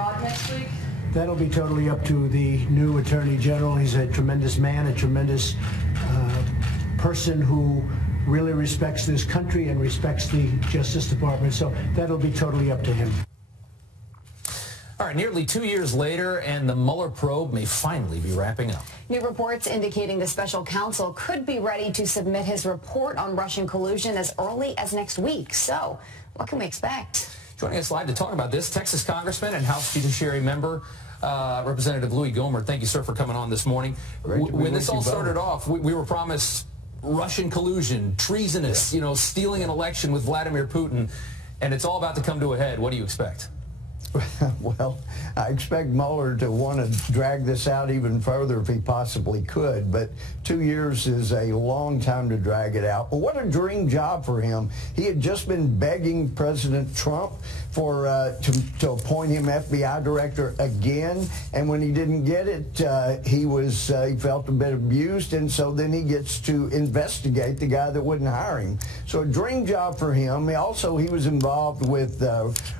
abroad next week? That'll be totally up to the new Attorney General. He's a tremendous man, a tremendous person who really respects this country and respects the Justice Department. So that'll be totally up to him. All right, nearly 2 years later, and the Mueller probe may finally be wrapping up. New reports indicating the special counsel could be ready to submit his report on Russian collusion as early as next week. So what can we expect? Joining us live to talk about this, Texas Congressman and House Judiciary Member, Representative Louie Gohmert. Thank you, sir, for coming on this morning. When this all started off, we were promised Russian collusion, treasonous, you know, stealing an election with Vladimir Putin, and it's all about to come to a head. What do you expect? Well, I expect Mueller to want to drag this out even further if he possibly could, but 2 years is a long time to drag it out. But what a dream job for him. He had just been begging President Trump for to appoint him FBI director again, and when he didn't get it, he felt a bit abused, and so then he gets to investigate the guy that wouldn't hire him. So a dream job for him. He was involved with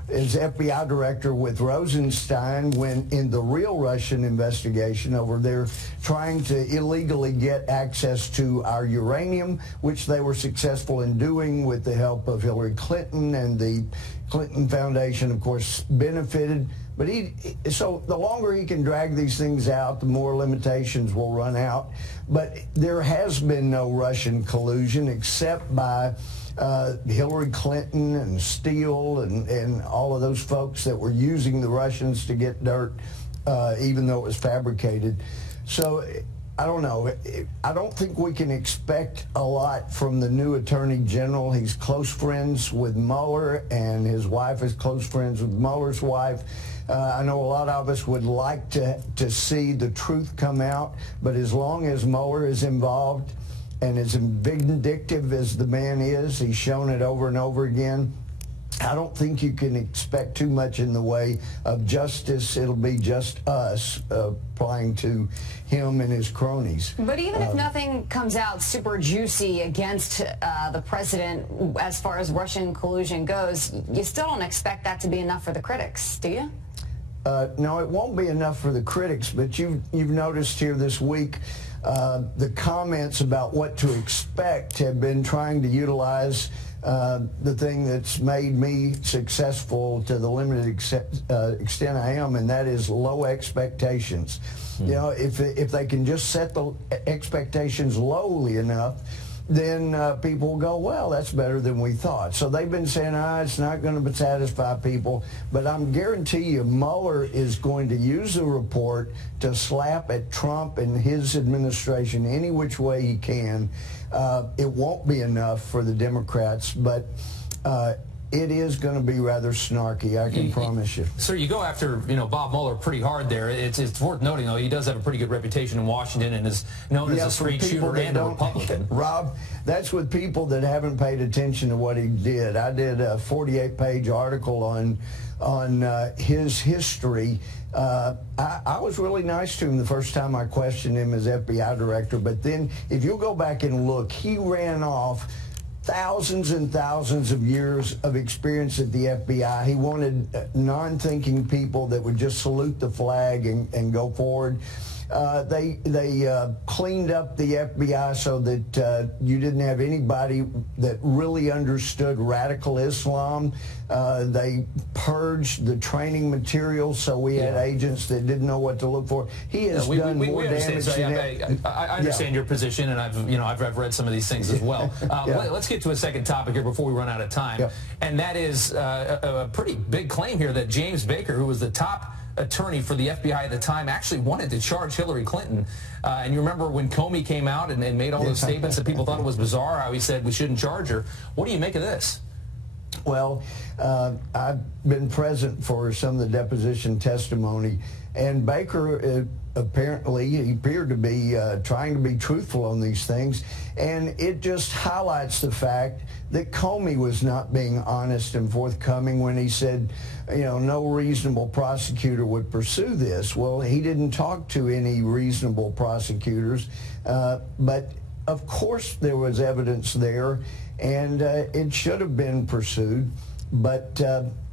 as FBI director with Rosenstein when in the real Russian investigation over there trying to illegally get access to our uranium, which they were successful in doing with the help of Hillary Clinton, and the Clinton Foundation, of course, benefited. But so the longer he can drag these things out, the more limitations will run out. But there has been no Russian collusion except by Hillary Clinton and Steele and all of those folks that were using the Russians to get dirt, even though it was fabricated. So I don't know. I don't think we can expect a lot from the new Attorney General. He's close friends with Mueller, and his wife is close friends with Mueller's wife. I know a lot of us would like to see the truth come out, but as long as Mueller is involved, and as vindictive as the man is, he's shown it over and over again, I don't think you can expect too much in the way of justice. It'll be just us applying to him and his cronies. But even if nothing comes out super juicy against the president as far as Russian collusion goes, you still don't expect that to be enough for the critics, do you? No, it won't be enough for the critics, but you've noticed here this week the comments about what to expect have been trying to utilize the thing that's made me successful to the limited extent I am, and that is low expectations. You know, if they can just set the expectations lowly enough, then people will go, well, that's better than we thought. So they've been saying, it's not going to satisfy people. But I'm guarantee you Mueller is going to use the report to slap at Trump and his administration any which way he can. It won't be enough for the Democrats, but it is going to be rather snarky, I can promise you. Sir, you go after, Bob Mueller pretty hard there. It's worth noting, though, he does have a pretty good reputation in Washington and is known as a straight shooter and a Republican. Rob, that's with people that haven't paid attention to what he did. I did a 48-page article on his history. I was really nice to him the first time I questioned him as FBI director, but then if you'll go back and look, he ran off thousands and thousands of years of experience at the FBI. He wanted non-thinking people that would just salute the flag and go forward. They cleaned up the FBI so that you didn't have anybody that really understood radical Islam. They purged the training materials so we had agents that didn't know what to look for. He has done more damage than I understand your position, and I've read some of these things as well. Let's get to a second topic here before we run out of time, and that is a pretty big claim here that James Baker, who was the top attorney for the FBI at the time, actually wanted to charge Hillary Clinton. And you remember when Comey came out and made all those statements that people thought it was bizarre, how he said we shouldn't charge her. What do you make of this? Well, I've been present for some of the deposition testimony, and Baker apparently he appeared to be trying to be truthful on these things, and it just highlights the fact that Comey was not being honest and forthcoming when he said, no reasonable prosecutor would pursue this. Well, he didn't talk to any reasonable prosecutors, but of course there was evidence there, and it should have been pursued. But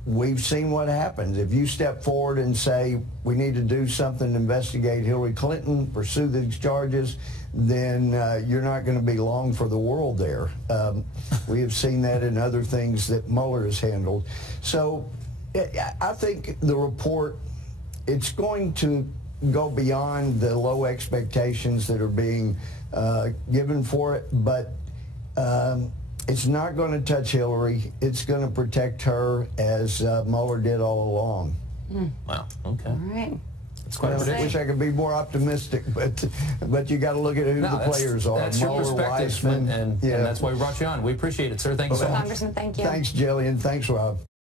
we've seen what happens. If you step forward and say, we need to do something to investigate Hillary Clinton, pursue these charges, then you're not going to be long for the world there. We have seen that in other things that Mueller has handled. So I think the report, it's going to go beyond the low expectations that are being given for it, but it's not going to touch Hillary. It's going to protect her, as Mueller did all along. Wow. Okay. All right. It's quite a prediction. I wish I could be more optimistic, but you got to look at who the players are. That's your perspective, and that's why we brought you on. We appreciate it, sir. Thank you so much. Congressman, thank you. Thanks, Jillian. Thanks, Rob.